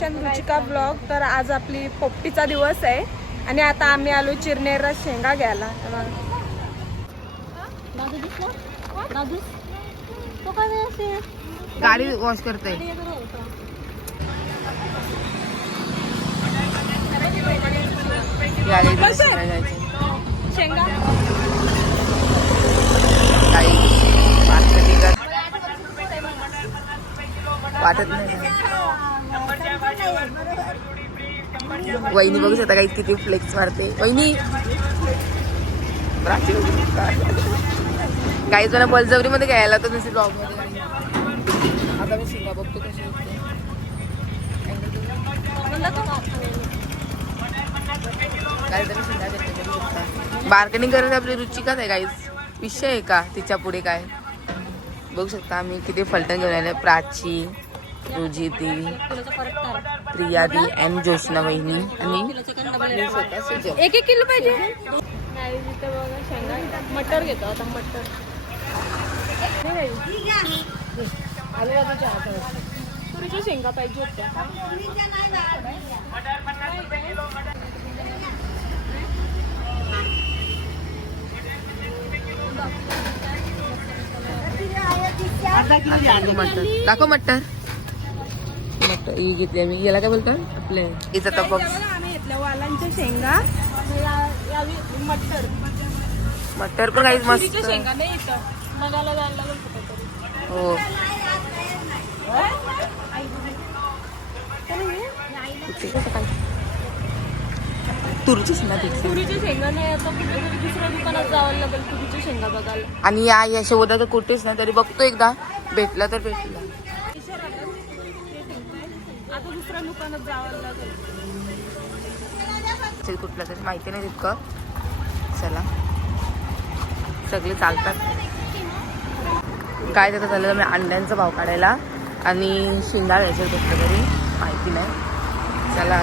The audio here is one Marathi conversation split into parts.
Destination Ruchika blog. तर आज आपली पोपटीचा दिवस आहे आणि आता आम्ही आलो चिरनेरला शेंगा घ्यायला. गाडी वॉश करते. शेंगा वाटत नाही. वहिनी बघू शकता काही किती फ्लेक्स मारते. वहिनी काही जण बलजबरीमध्ये घ्यायला तर नसेल ब्लॉग मध्ये. आता मी शिंगा बघतो कशी होते. बार्गेनिंग करायला आपली रुचिकाच आहे गाईज. विषय आहे का तिच्या पुढे काय. बघू शकता आम्ही किती फलटण घेऊन आले. प्राची, रुजिती, प्रियादी आणि जोशना वहिनी आणि एक किलो पाहिजे. शेंगा मटर घेतो आता. मटर तुरीच्या शेंगा पाहिजे होत्या. मटर दाखव. मटर मटर ही घेतली आम्ही. याला काय बोलतात आपले इथं तर बघ. आम्ही घेतल्या वालांच्या शेंगा. मटर मटर पण काही मस्त. शेंगा नाही इथं मनाला जायला लागेल कुठेतरी. हो तुरीची शेंगा. तुरीच्या शेंगा नाही आता कुठेतरी दुसऱ्या दुकानात जावं लागेल तुरीच्या शेंगा बघायला. आणि या शोधा तर कुठेच ना तरी बघतो एकदा भेटला तर भेटला. आता दुसऱ्या दुकानात जावं लागेल. कुठला तरी माहिती नाही तितकं. चला सगळे चालतात. काय त्याचं झालं मी अंड्यांचा भाव काढायला आणि शेंगा घ्यायचं कुठलं तरी माहिती नाही. चला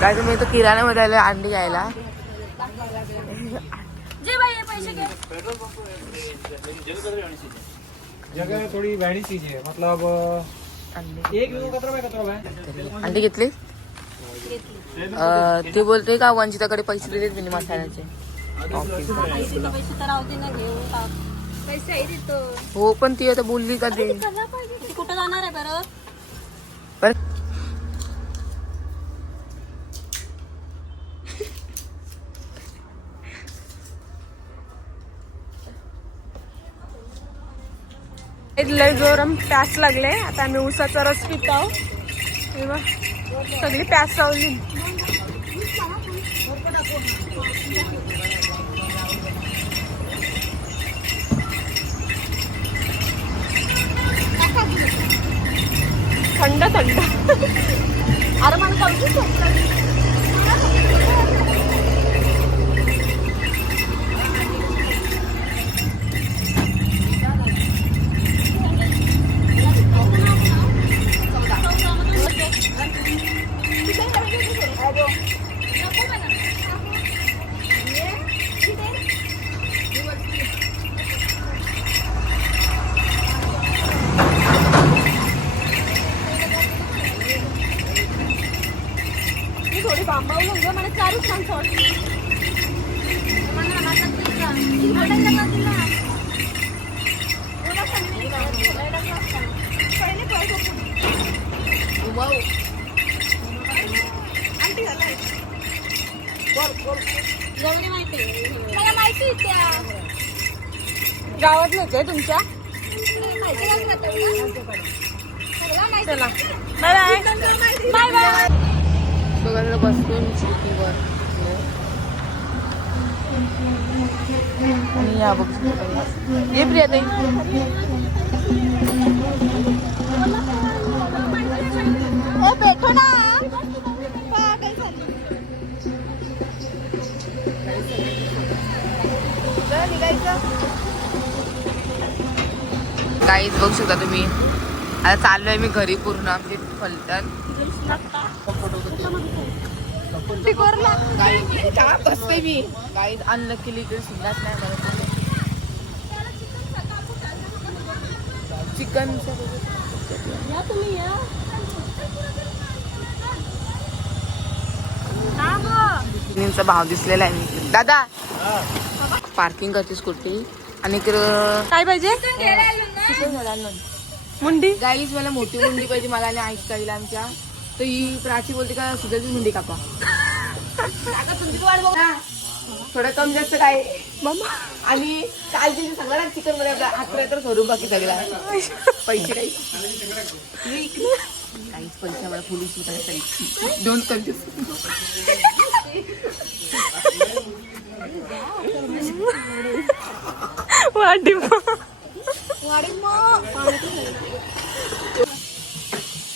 काय तुम्ही तो किराण्यामध्ये आले अंडी घ्यायला. जगह थोड़ी बहनी चीज है मतलब एक अंडी घेतली. ते बोलते का वंचिताकडे पैसे दिलेत मी मसाल्याचे. हो पण ती आता बोलली का ते कुठं जाणार आहे बरं. लय जोरम प्यास लागले. आता आम्ही उसाचा रस पित आहोत. सगळी प्यास चावली. थंड थंड. अरे मला थोडी बांबावलं म्हणजे मला चारूच माणसं वाटली. गावातले होते तुमच्या. चला बाय बाय बाय. दोघांना बसून शेतीवर आणि या बघ ये प्रिया ताई. बैठो ना. काहीच बघू शकता तुम्ही. आता चाललोय मी घरी पूर्ण आपली फलटण. बसते मी काहीच अन्न केली इकडे सुद्धाच नाही मला. चिकन चा भाव दिसलेला आहे मी. दादा पार्किंग करते स्कूटी आणि इकडं काय पाहिजे मुंडी. गाईज मला मोठी मुंडी पाहिजे मला आणि आईस काढीला आमच्या. तर ही प्राची बोलते का सुधाची मुंडी कापा. थोडं कम जास्त काय आणि कालचे सगळ्या चिकन मध्ये आपला हात तर करू बाकी सगळा पैसे काही काहीच पैसे मला पोलीस काही डोंट कन्फ्यूज.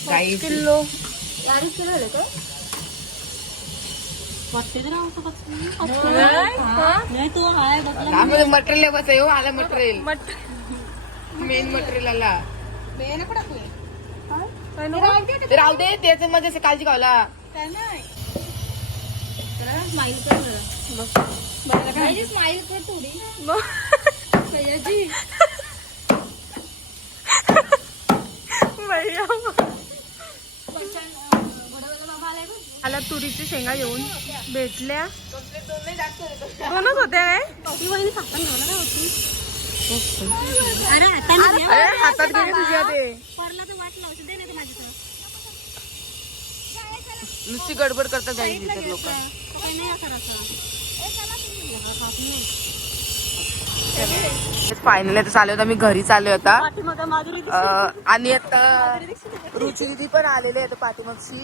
काही किलो मटेरियल बस येऊ आला मटेरियल मेन मटेरियल आला ते राहू दे त्याच मध्ये असं काळजी गावला. स्माइल कर थोडी मला तुरीच्या शेंगा घेऊन भेटल्या. दोनच होत्या काय हातात घेणे तुझ्या ते नुसती गडबड करतात काही लोक. फायनली आता चालू होता मी घरी चालू होता आणि आता रुची दिदी पण आलेले आहेत पाठीमागची.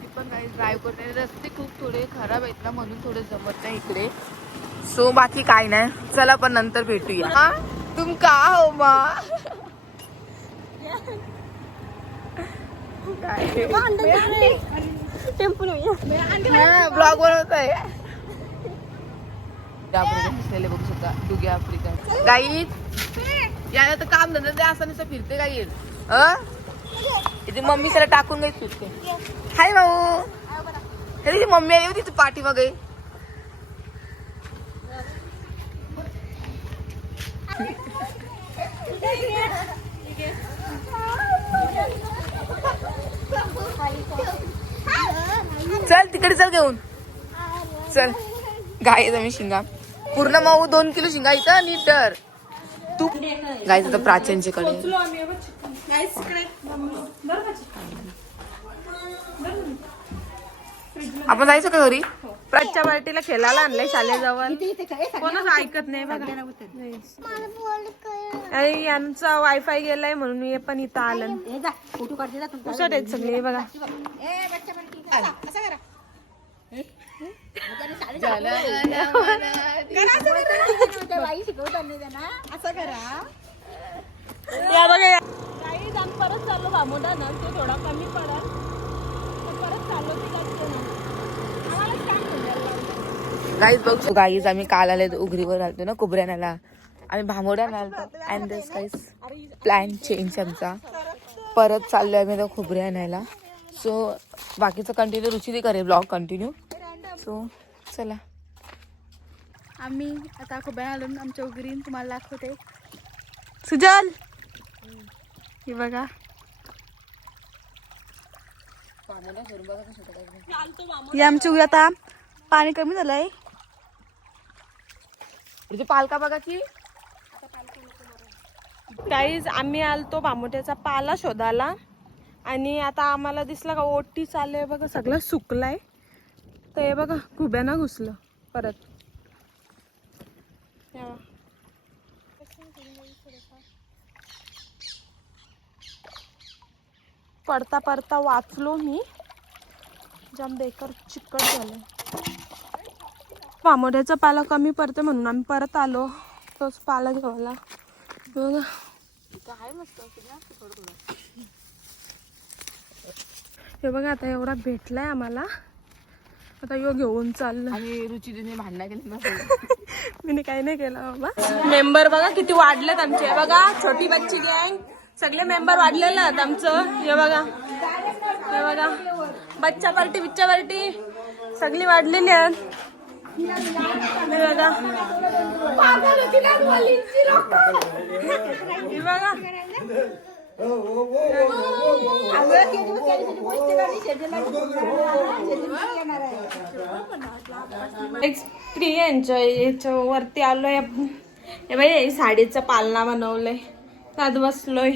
ती पण काही ड्राईव्ह करते. रस्ते खूप थोडे खराब आहेत ना म्हणून थोडे जमत नाही इकडे. सो बाकी काय नाही चला पण नंतर भेटूया. हा तुम का हो मा ब्लॉग बनवत आहे. बघू शकता डुगे आफ्रिका गाईत याला तर काम धंदा ते असं नुसतं फिरते गाईत. इथे मम्मी सला टाकून गाईत फिरते. हाय भाऊ तरी मम्मी आली होती तू पाठी मग चल तिकडे चल घेऊन चल. गाईच आम्ही शिंगा पूर्ण मऊ 2 किलो शिंगा इथं नीटर तू गाईच आता प्राच्यांचे कडे. आपण जायचं का घरी. प्राच्या पार्टीला खेळायला आणलंय शाळेजवळ. कोणच ऐकत नाही बघा. आणि यांचा वायफाय गेलाय म्हणून हे पण इथं आलं. कुसट आहेत सगळे बघा. या बघा काही जाम परत चाललो बामोडा ना ते थोडा कमी पडल परत चाललो गाईज बघ गाईज आम्ही काल आले उघरीवर आलतो ना कुबऱ्यानाला आम्ही भामोड्याला आलतो. And this guys plan change आमचा. परत चाललोय आम्ही आता खुबऱ्या आणायला. सो बाकीचं कंटिन्यू रुची करेल ब्लॉग कंटिन्यू. सो चला आम्ही आता खुब्या आलो आमच्या उगरीन तुम्हाला दाखवते. सुजल हे बघा आमची उगी आता पाणी कमी झालंय. पालका बघा की गाईज आम्ही आलतो भामोट्याचा पाला शोधायला आणि आता आम्हाला दिसला का ओटी चालले बघा सगळं सुकलाय. तर हे बघा खुब्याना घुसलं परत. पडता पडता वाचलो मी. जाम बेकार चिकट झालं. भामोड्याचा पाला कमी पडते म्हणून आम्ही परत आलो तोच पाला घ्यायला. बघा हे बघा आता एवढा भेटलाय आम्हाला. आता यो घेऊन चाललो. आणि रुची दिदी भांडणं केली मी काही नाही केलं बाबा. मेंबर बघा किती वाढलेत आमचे. बघा छोटी बच्ची गँग सगळे मेंबर वाढलेले आहेत आमचं. हे बघा हे बघा बच्चा पार्टी बिच्चा पार्टी सगळी वाढलेली आहेत. हे बघा हे बघा एक्सपिरियन्स याच्यावरती आलोय. हे बाई साडीचं पालना बनवलंय, त्यात बसलोय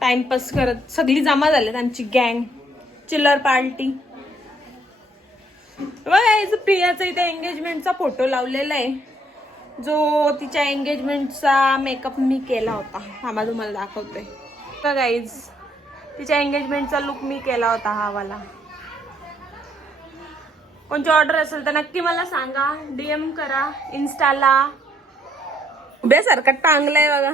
टाइमपास करत. सगळी जमा झाल्यात आमची गँग, चिल्लर पार्टी. बघा इथं प्रियाचा इथे एंगेजमेंटचा फोटो लावलेला आहे, जो तिच्या एंगेजमेंटचा मेकअप मी केला होता. थांबा तुम्हाला दाखवतोय. बघा गाईज, तिच्या एंगेजमेंटचा लुक मी केला होता हा वाला. कोणची ऑर्डर असेल तर नक्की मला सांगा, DM करा इन्स्टाला. उभ्यासारखा टांगलाय बघा.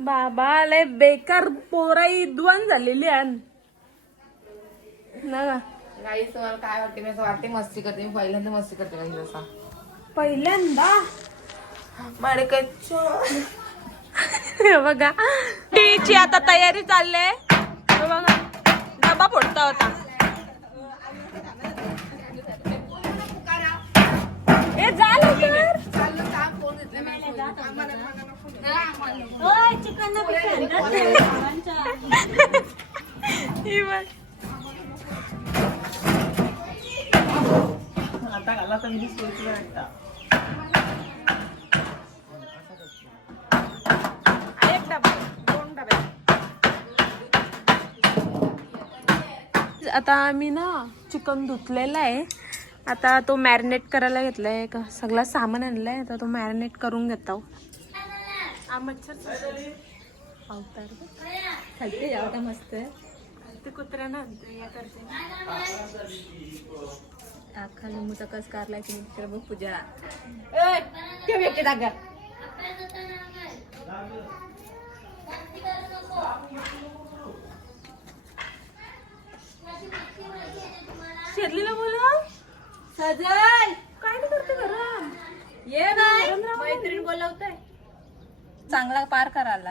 बाबा लय बेकार पोराई दुवान झालेली आहे ना गा. गाईस तुम्हाला काय वाटते? मी असं वाटते मस्ती करते, मी पहिल्यांदा मस्ती करते गाईस. असा पहिल्यांदा मडकच्चो. हे बघा टीची आता तयारी चालले. बघा डबा फोडता होता. हे झालं तर ही बघ. आता घाला तर मी सोडून वाटता. एक डबा, 2 डबे. आता आम्ही ना चिकन धुतलेलं आहे. आता तो मॅरिनेट करायला घेतलाय. का सगळं सामान आणलंय, आता तो मॅरिनेट करून घेतो. मच्छर खालते जाऊ मस्त. ते कुत्र्यानं आणते या करते. आखा लिंबूचा कस कारलाय की मित्र बघ पूजा. शेरलीला बोला सजल काय नाही करते घरात. ये बाय मैत्रीण बोलवतोय. चांगला पार करायला.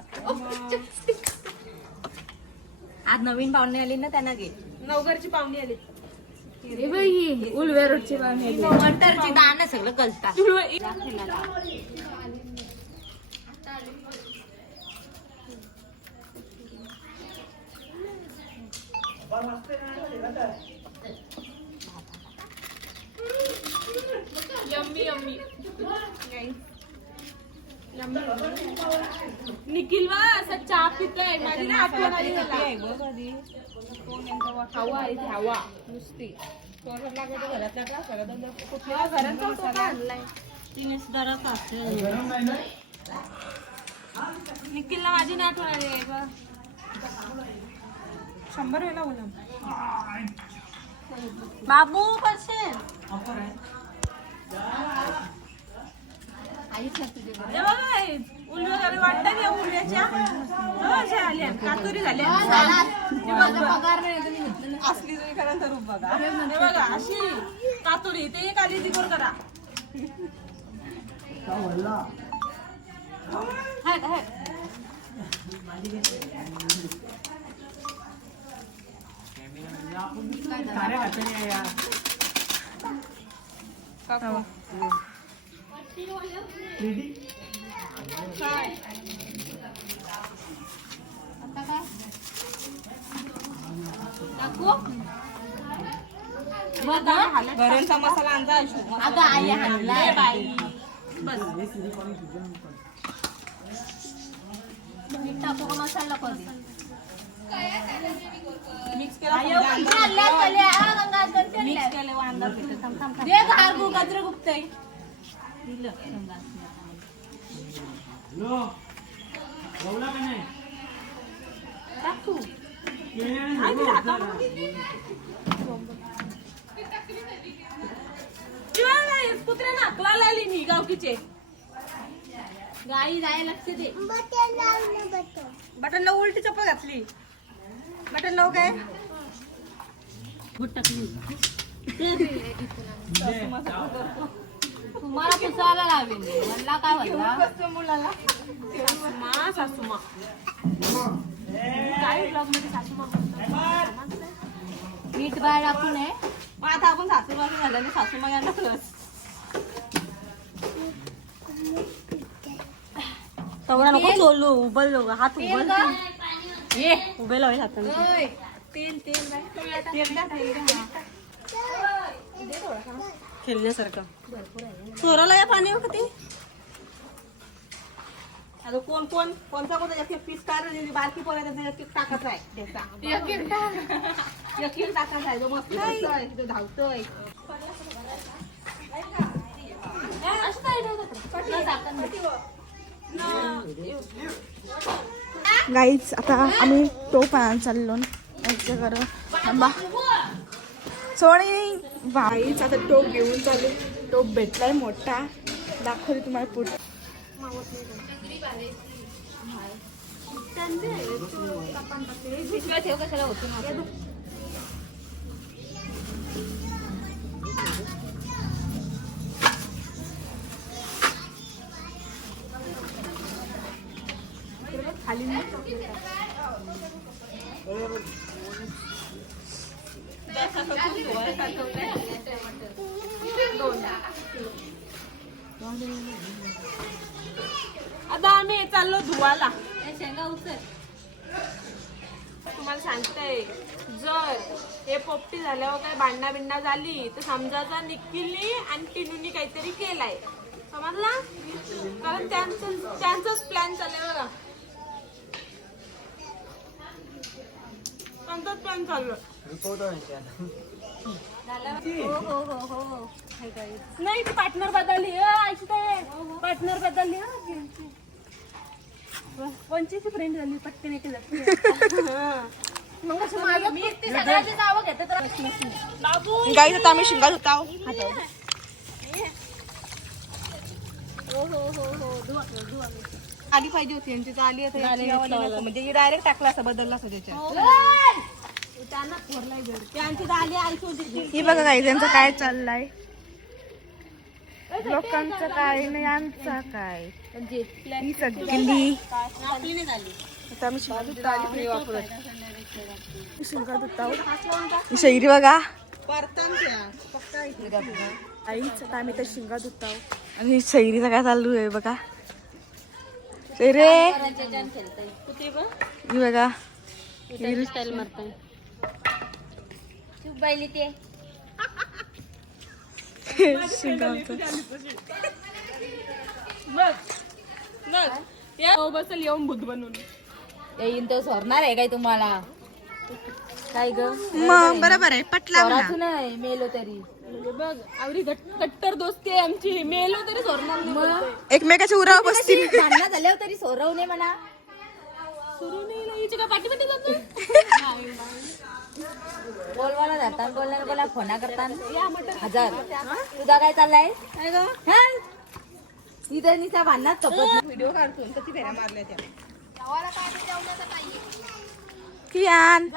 आज नवीन पाहुणे आली ना, त्यांना घे. नवघरची पाहुणी आली. उलवे रोडची पाहुणी आली. मटरची दाणं सगळं कलतात. Yummy yummy. निखिल वा असा चहा पितोय. माझी ना आठवण आली मला. हवा आहे ती हवा नुसती. निखिलला माझी ना आठवण आली आहे बघ. 100 वेळा बोला बाबू. कसे उलवे वाटतं की उलव्याच्या आल्या कातुरी झाल्या. असली रूप बघा. हे बघा अशी कातुरी ते एक आली तिकोर करा. घरांचा मसाला आणजा. मसाला कधी मिक्स केला. कुत्र्यानं अकला लागली मी गावकीचे. गाई जाय लक्ष दे. बटन लाव. उलटी चप्पल घातली. बटन लाव काय टाकली. तुम्हाला पुसायला लावेल. मला काय म्हणला मुलाला सासूमा. सासूमा काय ब्लॉग मध्ये सासूमा मीठ बाय टाकून आहे. मग आता आपण सासूमा झाल्याने सासूमा यांना तवरा नको सोलू उबल हात उबल ये उबेल होईल हाताने खेळण्यासारखं चोराला या पाणी किती आता कोणता पीस काय बारकी पोरायचा एक टाकायचा आहे एक टाकायचा आहे जो मस्त दिसतोय, तो धावतोय गाईच आता आम्ही टोप आणायला चाललो थांबा सोनी गाईच आता टोप घेऊन चालू. टोप भेटलाय मोठा, दाखवते तुम्हाला पुढे. आता आम्ही चाललो धुवाला. तुम्हाला सांगते जर हे पोपटी झाल्यावर काय भांडणा बिंडा झाली तर समजायचा निखिलनी आणि टिनूनी काहीतरी केलाय, समजला? कारण त्यांचाच प्लॅन चाललाय बघा, त्यांचाच प्लॅन चालू नाही. ती पार्टनर बदलली पार्टनर बदलली 25 फ्रेंड झाली पटकन येते गाईच आता आम्ही शिंगात होता. आली पाहिजे होती यांची तर आली म्हणजे डायरेक्ट टाकला असं बदलला असं त्याच्यात. त्यांची तर आली आयची होती. ही बघा गाई त्यांचं काय चाललंय, लोकांचं काय नाही आमचा काय. ही सगळी आपली नाही झाली. आता आम्ही शिंगात होता. शैरी बघा आईच आता आम्ही तर शिंगात होता. आणि शैरीचा काय चालू आहे बघा. शैरे ही बघा स्टाईल मारताय बसल येऊन भूत बनवून येईन तो सोडणार आहे काय तुम्हाला? काय ग मग बरोबर आहे पटला नाही मेलो तरी बघ आवरी कट्टर दोस्ती आहे आमची. मेलो तरी सोडणार नाही. एकमेकाच्या उरावर बसतील. भांडणं झाल्यावर तरी सोरव नाही म्हणा. सुरू नाही हिच्या काय पाठीपाठी जातो. बोलवाला जातात बोलणार बोला फोना करतात 1000. तुझा काय चाललाय? इथं निचा भांडणात कपत व्हिडिओ काढतो किती फेऱ्या मारल्या त्या. कियान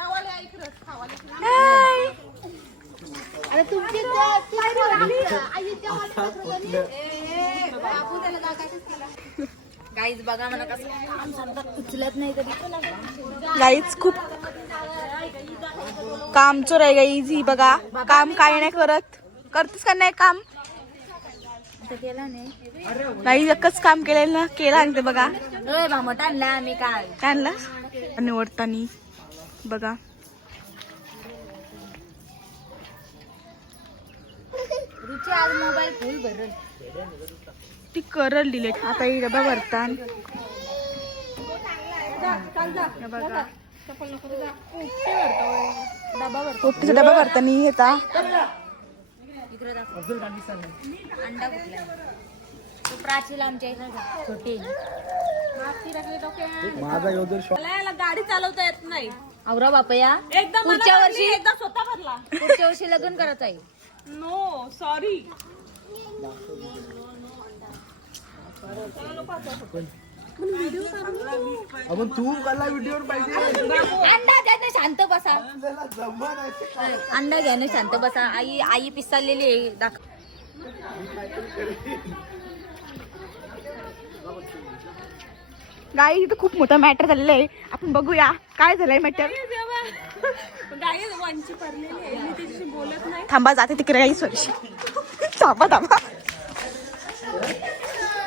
गाईज बघा म्हणा कसं उचलत नाही तरी गाईच खूप काम चोर आहे गाईज. ही बघा काम काय नाही करतेस का नाही काम. केला नाही गाईज एकच काम केलेलं ना केला आणि ते बघा भामट आणला आम्ही काय काय आणला निवडतानी बघा. रुची आज मोबाईल फुल भरल ती करल डिलेट. आता ही डबा भरतान पोपटीचा डबा भरताना येता अंडा कुठला तो प्राचीला आमच्या इकडे छोटी मला याला गाडी चालवता येत नाही. आवरा बापया एकदा मला पुढच्या भरली, वर्षी एकदा स्वतः भरला. पुढच्या वर्षी लग्न करायचं आहे. No sorry. आपण तू मला व्हिडिओ पाहिजे. अंडा घ्या शांत बसा. अंडा घ्या ना शांत बसा. आई पिसाळलेली आहे दाख. गाई इथं खूप मोठा मॅटर झालेला आहे. आपण बघूया काय झालंय मॅटर. गाडी वंची पडलेली आहे. मी तिच्याशी बोलत नाही. थांबा जाते तिकडे गाई थोडीशी. थांबा थांबा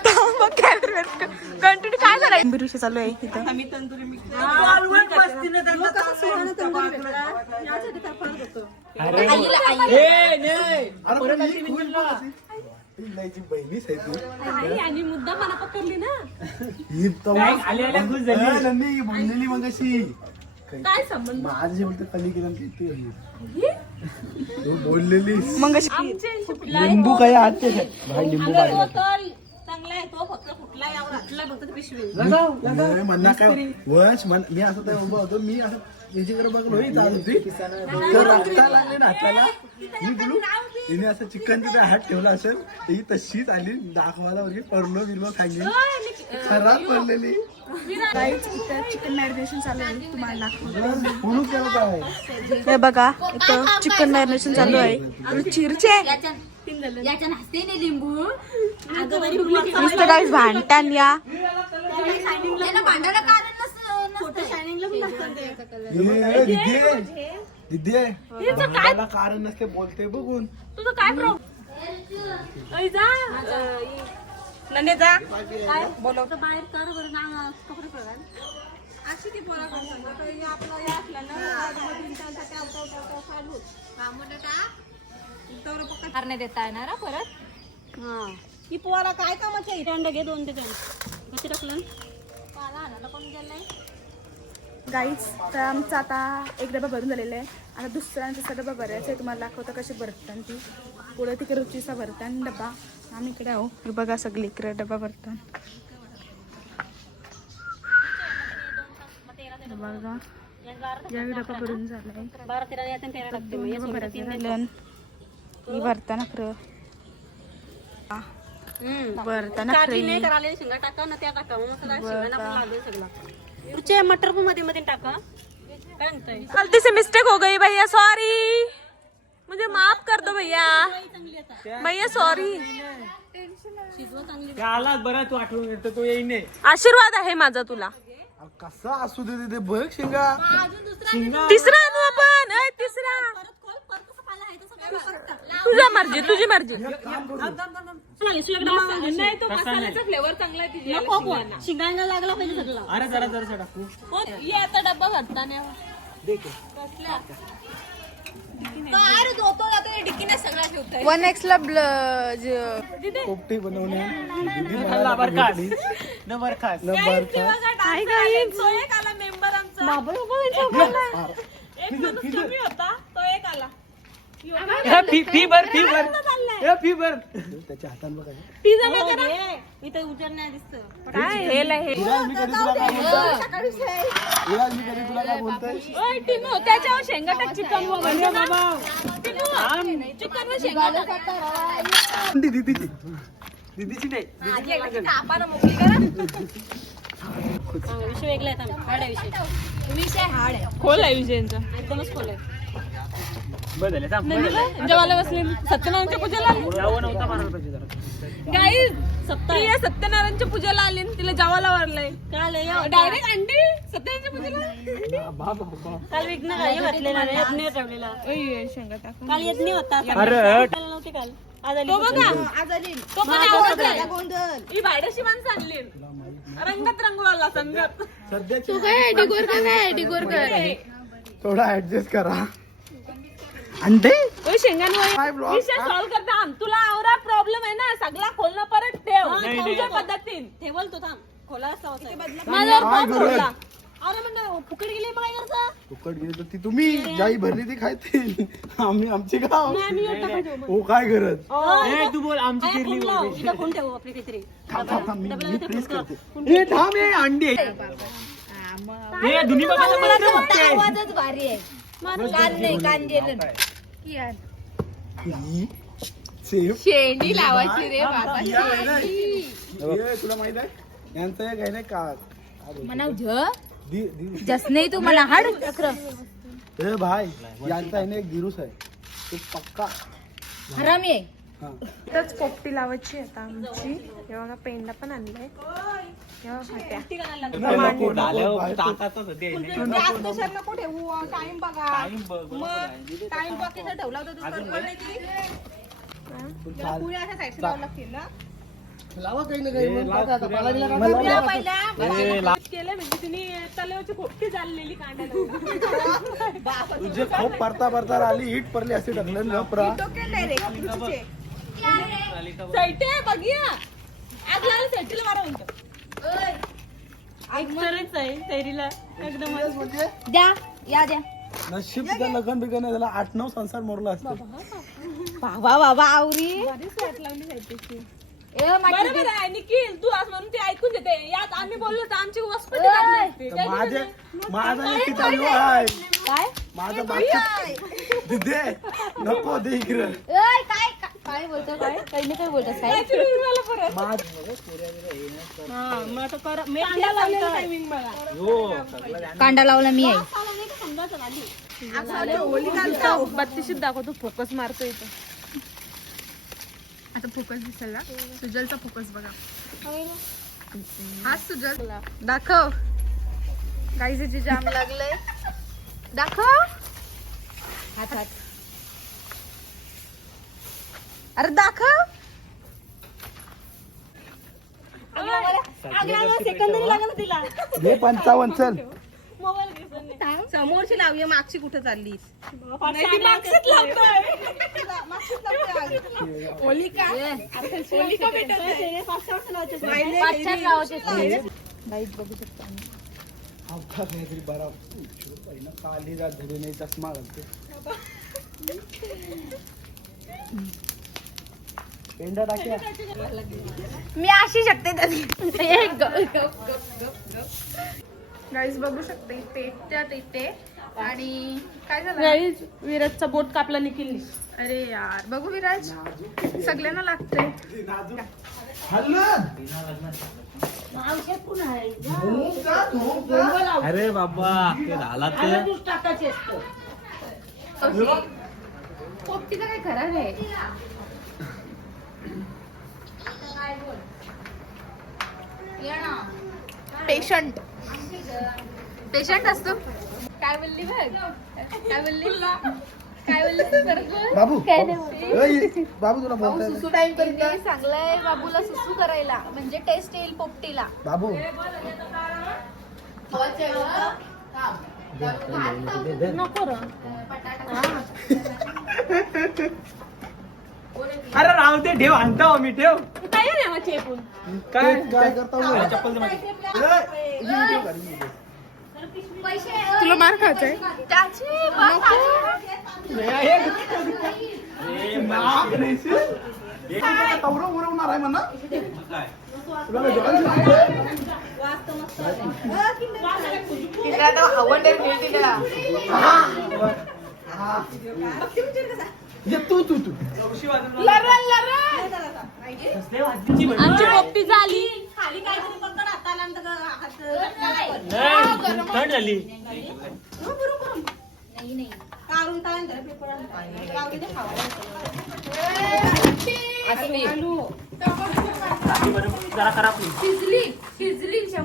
थांबा काय कंटिन्यू काय झालंय बिरुशी चालू आहे इथं. बहिणीच आहे तू आणि मुद्दा मला पकडली ना. ही बोललेली मग अशी काय संबंध माझे बोलते कली केलं तू बोललेली मग अशी लिंबू काय आजचे भाई लिंबू काय चांगला आहे तो फक्त फुटला फक्त पिशवी म्हणणार काय वश मी असं त्या उभं होतो मी असं याच्याकडे बघलो ही चालू होती तर हाताला लागले ना हाताला मी बोलू तिने असं चिकन तिथे हात ठेवला असेल ही तशीच आली दाखवायला वगैरे पडलो बिरलो सांगेल खराब पडलेली इथं चिकन मॅरिनेशन चालू आहे तुम्हाला दाखवतो. म्हणून केलं काय हे बघा इथं चिकन मॅरिनेशन चालू आहे. चिरचे याच्या नाचते नाही लिंबू नुसतं काहीच भांडतान या त्याला भांडायला कारण दिदी आहे कारण नसते बोलते बघून तुझं काय प्रॉब्लेम बाहेर कर बरं ना कपडे पडा अशी ती पोरा करण्यात देता येणार परत हा ही पोरा काय कामाची आहे अंडा घे 2 ते 3 कशी टाकलं पाला आणायला कोण गेलाय गाईज. तर आमचं आता एक डबा भरून झालेला आहे. आता दुसऱ्यांचा डबा भरायचा आहे. तुम्हाला दाखवतं कशी भरतात ती. पुढे तिकडे रुचीचा भरतान डबा. आम्ही इकडे आहो. हे बघा सगळी इकडे डबा भरतात. बघा यावेळी डबा भरून झालाय. डबा भरायचं राहिलं. मी भरताना खरं भरताना खरं शेंगा टाका ना त्या टाका मसाला शेंगाना पण लागेल सगळा पुढच्या मटर पण मध्ये मध्ये टाका काय म्हणतोय गलती से मिस्टेक हो गई भैया सॉरी मुझे माफ कर दो भैया भैया सॉरी आलाच बरं तू आठवून येतो तो येईन नाही. आशीर्वाद आहे माझा तुला. कसा असू दे तिथे बघ शिंगा तिसरा आणू आपण तिसरा तुझा मर्जी तुझी मर्जी. नाही तो मसाल्याचा फ्लेवर चांगला आहे शिंगायला लागला पाहिजे सगळं अरे जरा टाकू ये आता डब्बा भरताना काय धोतो जातो डिक्कीने सगळा ठेवताय 1x ला पोपटी बनवणे मेंबर आमचा एक माणूस कमी होता तो एक आला फी भर त्याच्या हातान बघा पिझ्झा वगैरे इथे उजर नाही दिसत काय हेल आहे मी कधी तुला काय बोलतोय विराज मी कधी तुला काय बोलतोय ओय टिनू त्याच्यावर शेंगा टाक चिकन वगैरे चिकन व शेंगा टाक. दीदीची नाही कापानं मोकळी करा. विषय वेगळा आहे हार्ड आहे विषय हार्ड आहे खोल आहे विजयचा एकदमच खोल आहे बदल जेवायला बसले सत्यनारायणच्या पूजेला आले नव्हता मारायला पाहिजे जरा. गाईज प्रिया सत्यनारायणच्या पूजेला आली आणि तिला जेवायला वाढलंय डायरेक्ट अंडी सत्यनारायणच्या पूजेला काल विघ्न काही घातलेला नाही यज्ञ ठेवलेला शेंगा टाक. काल यज्ञ होता अरे नव्हती काल आज आली तो बघा तो पण आवडलाय. ही भाड्याची माणसं आणली रंगात रंगवाला संगत. सध्या तू काय डिगोर काय डिगोर कर थोडा ऍडजस्ट करा अंडे शेंगांवर विषय सॉल्व्ह करता तुला आवरा प्रॉब्लेम आहे ना सगळा खोलणं परत ठेव तुझ्या पद्धतीन ठेवल तो थांब खोला असता होता माझ्यावर पाप खोलला. अरे म्हणलं फुकट गेली मग काय करता फुकट गेली तर ती तुम्ही जाई भरली ती खायची आम्ही आमची गाव हो काय करत तू बोल आमची चिरली बोलते. इथं फोन ठेवू आपली काहीतरी थांब मी प्लीज करते थांब हे अंडी हे दुनी बघायला मला नाही वाटते. आवाजच भारी आहे कान नाही कान गेलं शेंडी लावायची रे बाबा तुला माहित आहे यांचं एक आहे ना का म्हणा जस नाही तू मला हाड चक्र ए भाई यांचा आहे ना एक गिरूस आहे तो पक्का हरामी आहे हा इथंच पोपटी लावायची आता आमची हे बघा पेंडा पण आणलाय हे बघा फाट्या नको ठेवू टाइम बघा टाइम बघ ठेवला होता तू पुढे अशा साईडला लागतील ना लावा काही ना काही मग टाका आता. पाला बिला केलं म्हणजे तिने तलावाची खोपटी चाललेली कांड्याला. तुझे खूप परता परता आली हिट पडली असे ढकलून लपरा. सैटे बघूया आग लागली सैटीला मारा म्हणतो. एक्सरच आहे तैरीला एकदम म्हणजे द्या या द्या नशीब तुझं लग्न बिगन नाही झालं 8-9 संसार मोरला असतो. बाबा बाबा आवरी बरोबर आहे निखिल तू आज म्हणून ते ऐकून घेते यात आम्ही बोललो तर आमची वसपती काढली असती. तर माझा एक किती आहे काय माझं बाकी दे नको दे इकडं. काय काय काय बोलतो काय काही नाही काय बोलतात काय मला परत माझ हा मग आता कर मी अंडा लावलेला टायमिंग बघा. कांदा लावला मी आहे. 32 दाखवतो फोकस मारतो इथं. आता फोकस दिसायला सुजलचा फोकस बघा. हाच सुजल दाखव. गाईचे जाम लागलंय दाखव. हात हात अरे दाखव. सेकंदरी लागला तिला दे 55 चल. समोरची लावूया मागची कुठे चाललीस. बघू शकता अवघा काहीतरी बरा काली जात धरून नाही चष्मा घालते. पेंडा टाक्या मी अशी शकते गाईज बघू शकते पेटत्यात इथे. आणि काय झालं गाईज विराजचा बोट कापला निखिल. अरे यार बघू विराज सगळ्यांना लागते. अरे बाबा ते झाला तर पोपटीचं काय खरं नाही. पेशंट पेशंट असतो. काय बोलली बघ काय बोलली काय बोलली तू परत बोल. बाबू बाबू तुला बोलताय सुसू टाइम करीत मी सांगलंय बाबूला सुसू करायला म्हणजे टेस्ट येईल पोपटीला. बाबू अरे राव ते ठेव आणता मी ठेव काय नाही माझी एकूण काय काय करता चप्पल दे माझी. तुला मार खायचाय. तवरं उरवणार आहे म्हणा. तू तू तू आमची पोपटी झाली. खाली काहीतरी पकड हाताला थंड झाली. काढून काय पेपर जरा खराब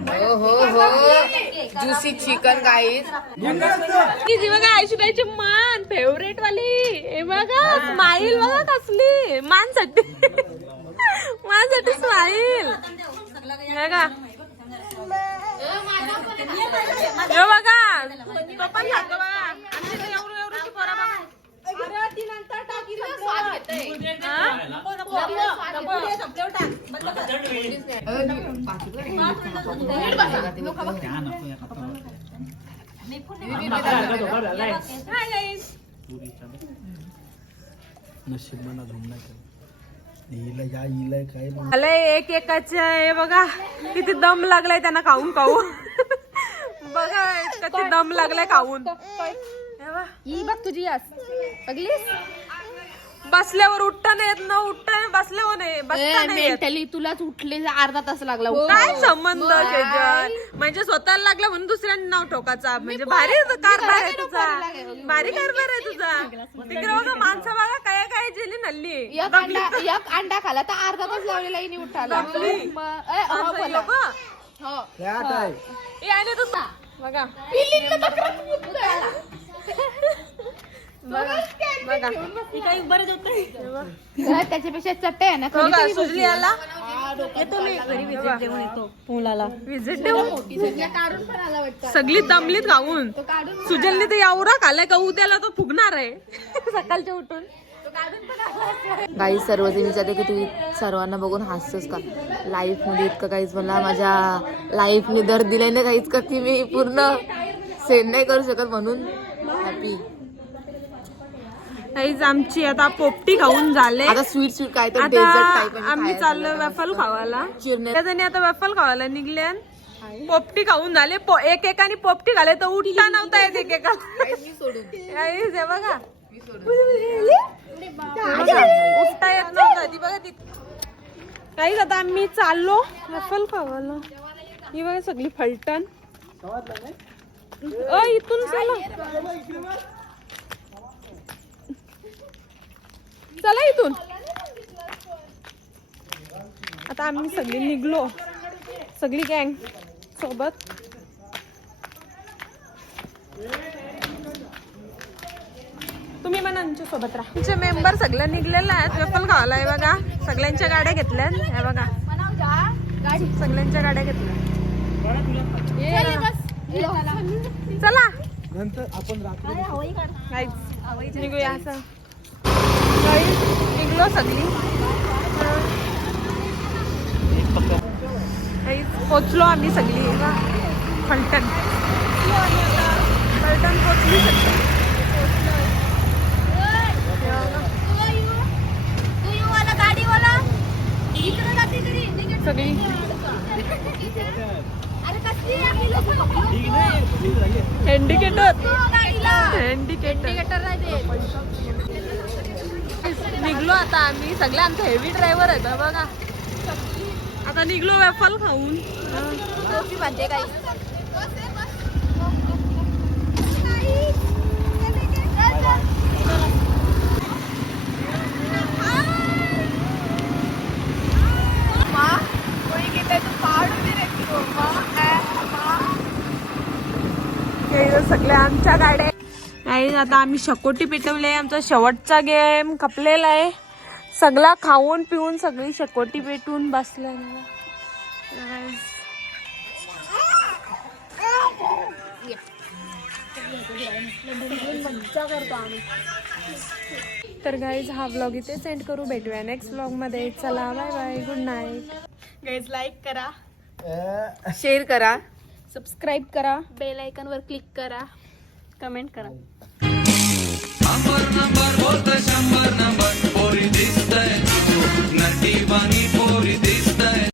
हो हो हो ज्युसी चिकन गाईज. किती बघा आयुष्याची मान फेवरेट वाली. हे बघा स्माईल बघा कसली मानसाठी मानसाठी स्माईल बघा. हे बघा तो पण खातो बघा. आमची तर एवढं एवढंची पोरं बघा. नशीब मला धुमला हिला या हिला काय आलंय एक एकाच्या हे बघा किती दम लागलाय त्यांना खाऊन खाऊन. बघा किती दम लागलाय खाऊन. ही बघ तुझी यास बघलीस. बसल्यावर उठता नाही येत न उठता बसल्यावर नाही बसता नाही येत. मेंटली तुलाच उठले अर्धा तास लागला. काय संबंध सेजल. म्हणजे स्वतःला लागला म्हणून दुसऱ्यांना नाव ठोकाचा. म्हणजे भारी कारभार आहे तुझा. भारी कारभार आहे तुझा. तिकडे बघा माणसं बघा काय काय जेली नल्ली. एक अंडा खाला तर अर्धा तास लावलेला हिने उठाला. याने तुझा बघा बघा काही बरेच होत त्याच्यापेक्षा चट्टे आहे ना बघा सुजली आला येतो मी घरी विजिट देऊन येतो मुलाला. विजिट देऊ. सगळी दमलीत खाऊन. सुजलने तर एवढा खाल्लाय का उद्याला तो फुगणार आहे सकाळच्या उठून. काही सर्वजण विचारते की तू सर्वांना बघून हसतोस का. लाईफमध्ये इतकं काहीच मला माझ्या लाईफने दर दिलाय ना काहीच का की मी पूर्ण सेंड नाही करू शकत म्हणून हॅपी. काहीच आमची आता पोपटी खाऊन झाले. आता स्वीट काय तर डेझर्ट आता टाईप आम्ही चाललोय वेफल खावायला. चिरणे त्याच्याने आता वेफल खावायला निघले. पोपटी खाऊन झाले. एकेकाने पोपटी खाले तर उठता नव्हता येत एकेका. काहीच आहे बघा. उठता येत नव्हता ती बघा ती. काहीच आता आम्ही चाललो वेफल खावायला. ही बघा सगळी फलटण. इथून चला इथून. आता आम्ही सगळी निघलो. सगळी गँग सोबत. तुम्ही पण आमच्या सोबत राहा. आमचे मेंबर सगळे निघलेले आहेत वेफल खावायला. आहे बघा सगळ्यांच्या गाड्या घेतल्यात. हे बघा सगळ्यांच्या गाड्या घेतल्या. चला नंतर आपण गाईज निघूया असं. गाईज निघलो सगळी. गाईज पोचलो आम्ही सगळी फलटण. फलटण पोचली सगळी. सगळी इंडिकेटर निघलो आता आम्ही. सगळे आमचे हेवी ड्रायव्हर आहेत बघा. आता निघलो वेफल खाऊन. सगळ्या आमच्या गाड्या. आता आम्ही शकोटी पेटवले. आमचा शेवटचा गेम खपलेला आहे. सगळा खाऊन पिऊन सगळी शकोटी पेटून बसल्या. मज्जा करतो आम्ही. तर गाईज हा व्लॉग इथे सेंड करू. भेटूया नेक्स्ट व्लॉग मध्ये. चला bye bye. Good night. Guys like करा, शेअर करा, सबस्क्राईब करा, बेल आयकॉन वर क्लिक करा, कमेंट करा. नंबर बोलत 100 नंबर पोरी दिसतंय नटी वाणी.